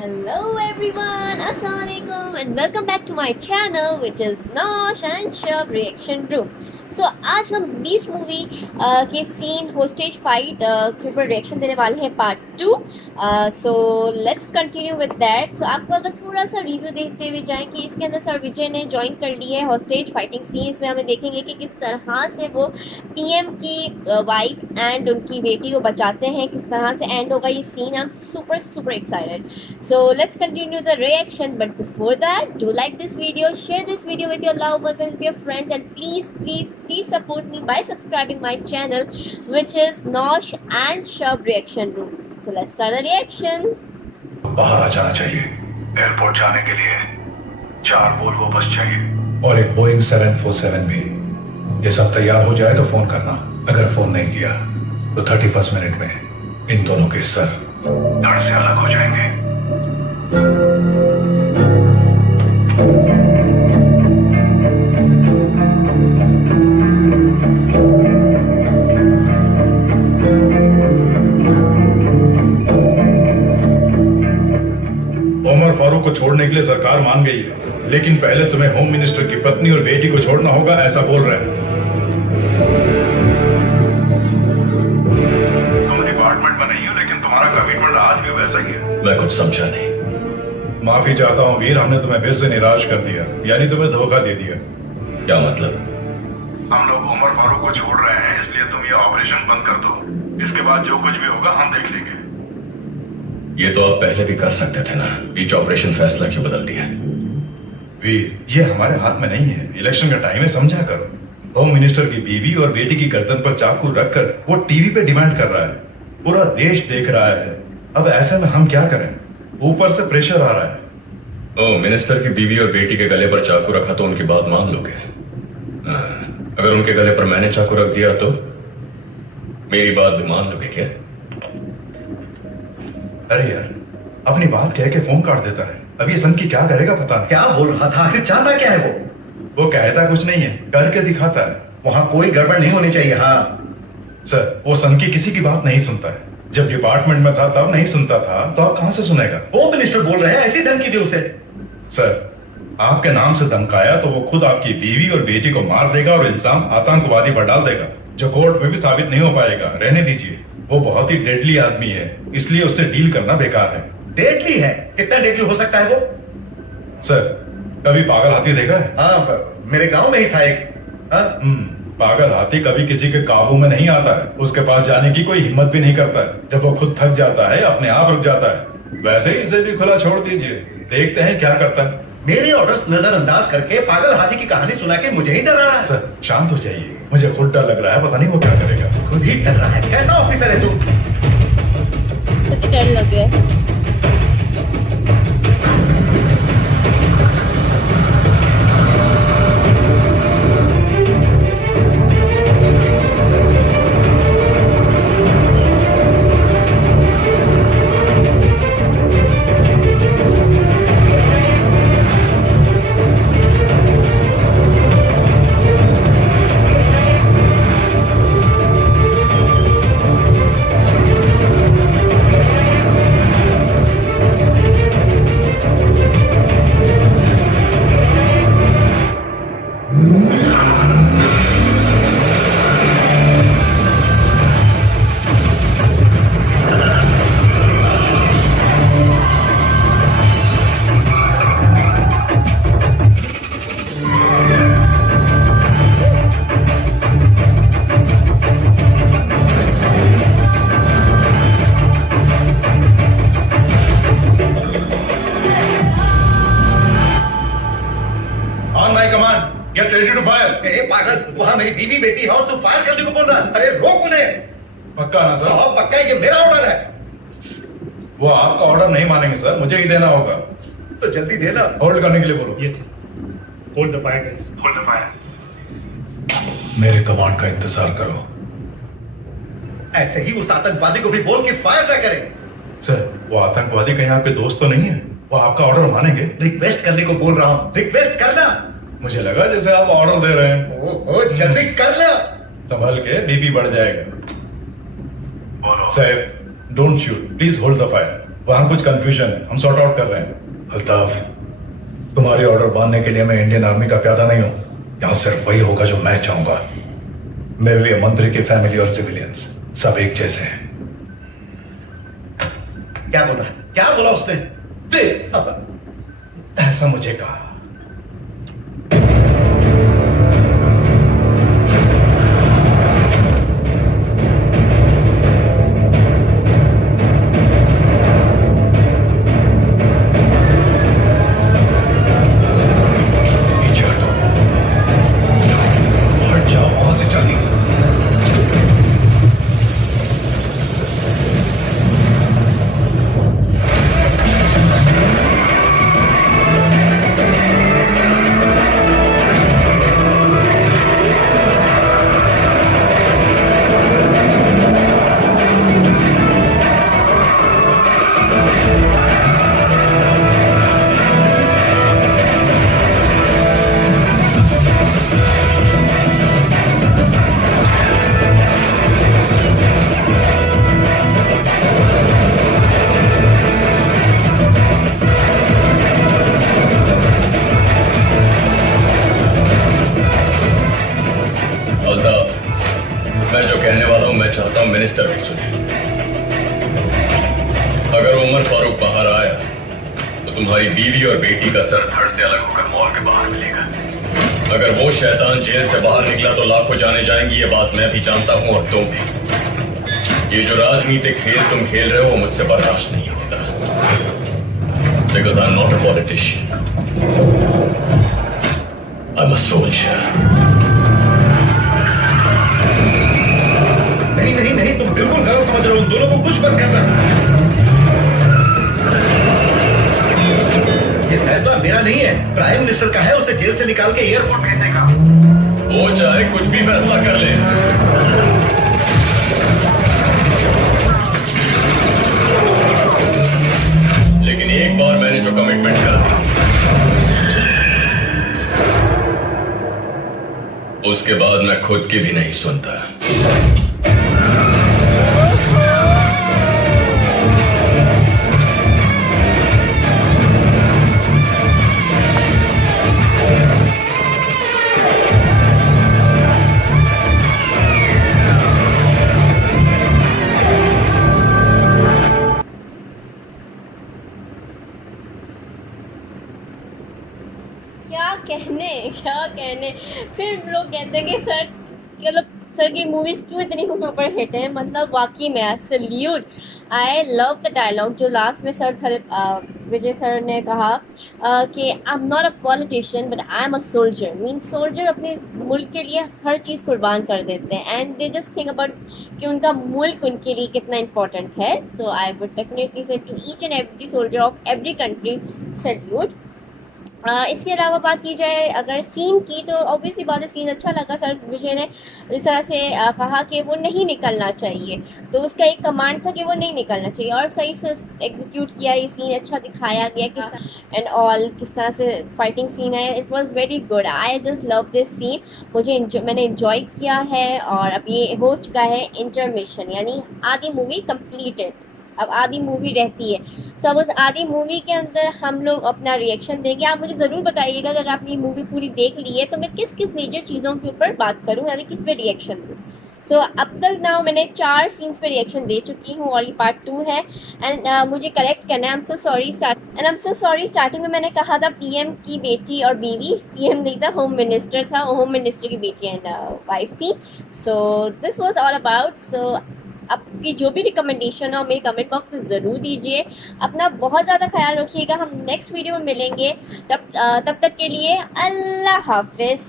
Hello everyone, Assalamualaikum and welcome back to my channel which is Nosh and Shab Reaction Room. So आज हम Beast movie के scene hostage fight के ऊपर reaction देने वाले हैं part 2. So let's continue with that. So आपको अगर थोड़ा सा रिव्यू देखते हुए जाएं कि इसके अंदर सर विजय ने ज्वाइन कर ली है होस्टेज फाइटिंग सीन्स में. हमें देखेंगे कि किस तरह से वो पीएम की वाइफ एंड उनकी बेटी को बचाते हैं, किस तरह से एंड होगा ये scene. I am super excited. So let's continue the reaction, but before that, do like this video, share this video with your loved ones and with your friends, and please support me by subscribing my channel, which is Nosh and Shab Reaction Room. So let's start the reaction. बाहर आ जाना चाहिए. Airport जाने के लिए 4 Volvo bus चाहिए और एक Boeing 747 भी. ये सब तैयार हो जाए तो फोन करना. अगर फोन नहीं किया तो 31 मिनट में इन दोनों के सर धड़ से अलग हो जाएंगे. उमर फारूक को छोड़ने के लिए सरकार मान गई है, लेकिन पहले तुम्हें होम मिनिस्टर की पत्नी और बेटी को छोड़ना होगा, ऐसा बोल रहे हैं. तुम डिपार्टमेंट में नहीं हो, लेकिन तुम्हारा कमिटमेंट आज भी वैसा ही है. मैं कुछ समझा नहीं. माफी चाहता हूँ वीर, हमने तुम्हें फिर से निराश कर दिया, यानी तुम्हें धोखा दे दिया. क्या मतलब? हम लोग उमर फारूक को छोड़ रहे हैं, इसलिए तुम ये ऑपरेशन बंद कर दो. इसके बाद जो कुछ भी होगा हम देख लेंगे. ये तो आप पहले भी कर सकते थे ना. बीच ऑपरेशन फैसला क्यों बदल दिया? वीर, ये हमारे हाथ में नहीं है. इलेक्शन का टाइम है, समझा करो. होम मिनिस्टर की बीवी और बेटी की गर्दन पर चाकू रखकर वो टीवी पे डिमांड कर रहा है. पूरा देश देख रहा है. अब ऐसे में हम क्या करें? ऊपर से प्रेशर आ रहा है. ओ, मिनिस्टर की बीवी और बेटी के गले पर चाकू रखा तो उनकी बात मान लोगे? अगर उनके गले पर मैंने चाकू रख दिया तो मेरी बात भी मान लोगे क्या? अरे यार, अपनी बात कह के फोन काट देता है. अब ये संकी क्या करेगा पता नहीं. क्या बोल रहा था? आखिर चाहता क्या है वो कहता कुछ नहीं है, करके दिखाता है. वहां कोई गड़बड़ नहीं होनी चाहिए. हाँ सर, वो संकी किसी की बात नहीं सुनता है. जब डिपार्टमेंट में था तब नहीं सुनता था, तो आप कहां से सुनेगा? होम मिनिस्टर बोल रहे हैं, ऐसी धमकी दी उसे. सर, आपके नाम से धमकाया तो वो खुद आपकी बीवी और बेटी को मार देगा और इल्जाम आतंकवादी पर डाल देगा, जो कोर्ट में भी साबित नहीं हो पाएगा. रहने दीजिए. वो बहुत ही डेडली आदमी है, इसलिए उससे डील करना बेकार है. डेडली है? कितना डेडली हो सकता है वो? सर, कभी पागल हाथी देखा है? हाँ, मेरे गांव में ही था एक. हाँ? पागल हाथी कभी किसी के काबू में नहीं आता है. उसके पास जाने की कोई हिम्मत भी नहीं करता है. जब वो खुद थक जाता है, अपने आप रुक जाता है. वैसे ही इसे भी खुला छोड़ दीजिए, देखते हैं क्या करता है. मेरे ऑर्डर्स नजरअंदाज करके पागल हाथी की कहानी सुना के मुझे ही डरा रहा है. सर, शांत हो जाइए. मुझे खुद डर लग रहा है, पता नहीं वो क्या करेगा. खुद ही डर रहा है? कैसा ऑफिसर है तू? मुझे डर लग गया है. Get ready to fire. ए पागल, वहां मेरी बीवी बेटी है और तू फायर करने को बोल रहा है? अरे रोक उन्हें. पक्का ना सर? हाँ पक्का है, ये मेरा ऑर्डर है. वो आपका ऑर्डर नहीं मानेंगे सर, मुझे ही देना होगा. तो जल्दी देना. होल्ड करने के लिए बोलो. Yes, sir. Hold the fire, guys. Hold the fire. मेरे कमांड का इंतजार करो. ऐसे ही उस आतंकवादी को भी बोल के फायर ना करें. सर, वो आतंकवादी कहीं आपके दोस्त तो नहीं है? वो आपका ऑर्डर मानेंगे? रिक्वेस्ट करने को बोल रहा हूँ, रिक्वेस्ट करना. मुझे लगा जैसे आप ऑर्डर दे रहे हैं. ओ, जल्दी करना. संभल के, बीपी बढ़ जाएगा. बोलो. साहब, don't shoot, please hold the fire. वहां कुछ कंफ्यूजन है, हम सॉर्ट आउट कर रहे हैं। अल्ताफ, तुम्हारी ऑर्डर बांधने के लिए मैं इंडियन आर्मी का प्यादा नहीं हूं। यहां सिर्फ वही होगा जो मैं चाहूंगा। मेरे लिए मंत्री की फैमिली और सिविलियंस सब एक जैसे हैं। क्या बोला उसने? ऐसा मुझे कहा। मैं जो कहने वाला हूं, मैं चाहता हूं मिनिस्टर भी सुने। अगर उमर फारूक बाहर आया तो तुम्हारी बीवी और बेटी का सर धड़ से अलग होकर मॉल के बाहर मिलेगा। अगर वो शैतान जेल से बाहर निकला तो लाखों जाने जाएंगी, ये बात मैं भी जानता हूं और तुम भी। ये जो राजनीतिक खेल तुम खेल रहे हो मुझसे बर्दाश्त नहीं होता। Because I'm not a politician. I'm a soldier. नहीं, तुम बिल्कुल गलत समझ रहे हो। उन दोनों को कुछ मत करना। ये फैसला मेरा नहीं है, प्राइम मिनिस्टर का है। उसे जेल से निकाल के एयरपोर्ट भेजने का। वो चाहे कुछ भी फैसला कर ले, लेकिन एक बार मैंने जो कमिटमेंट करा उसके बाद मैं खुद की भी नहीं सुनता। क्या कहने। फिर लोग कहते हैं कि सर मतलब सर की मूवीज़ क्यों इतनी सुपर हिट है। मतलब वाकई में salute. I love the dialogue जो लास्ट में विजय सर ने कहा कि I am not a politician but I am a soldier. Mean soldier अपने मुल्क के लिए हर चीज़ कुर्बान कर देते हैं and they just think about कि उनका मुल्क उनके लिए कितना इंपॉर्टेंट है। तो I would definitely say to each and every soldier of every country salute. इसके अलावा बात की जाए अगर सीन की, तो ऑब्वियसली बात है सीन अच्छा लगा। सर विजय ने इस तरह से कहा कि वो नहीं निकलना चाहिए, तो उसका एक कमांड था कि वो नहीं निकलना चाहिए और सही से एग्जीक्यूट किया। ये सीन अच्छा दिखाया गया कि एंड ऑल किस तरह से फाइटिंग सीन है। It was very good. I just love this scene. मैंने इन्जॉय किया है। और अब ये हो चुका है इंटरमिशन, यानी आधी मूवी कंप्लीटेड। अब आधी मूवी रहती है। सो अब उस आधी मूवी के अंदर हम लोग अपना रिएक्शन देंगे। आप मुझे ज़रूर बताइएगा अगर आपने ये मूवी पूरी देख ली है तो मैं किस किस मेजर चीज़ों के ऊपर बात करूँ, यानी किस पे रिएक्शन दूँ। सो अब तक ना मैंने 4 सीन्स पे रिएक्शन दे चुकी हूँ और ये पार्ट 2 है। एंड मुझे करेक्ट करना है। I am so sorry starting में मैंने कहा था पीएम की बेटी और बीवी। पीएम नहीं था, होम मिनिस्टर था। होम मिनिस्टर की बेटी एंड वाइफ थी। So this was all about. So आपकी जो भी रिकमेंडेशन हो मेरे कमेंट बॉक्स में ज़रूर दीजिए। अपना बहुत ज़्यादा ख्याल रखिएगा। हम नेक्स्ट वीडियो में मिलेंगे। तब तक के लिए अल्लाह हाफिज़।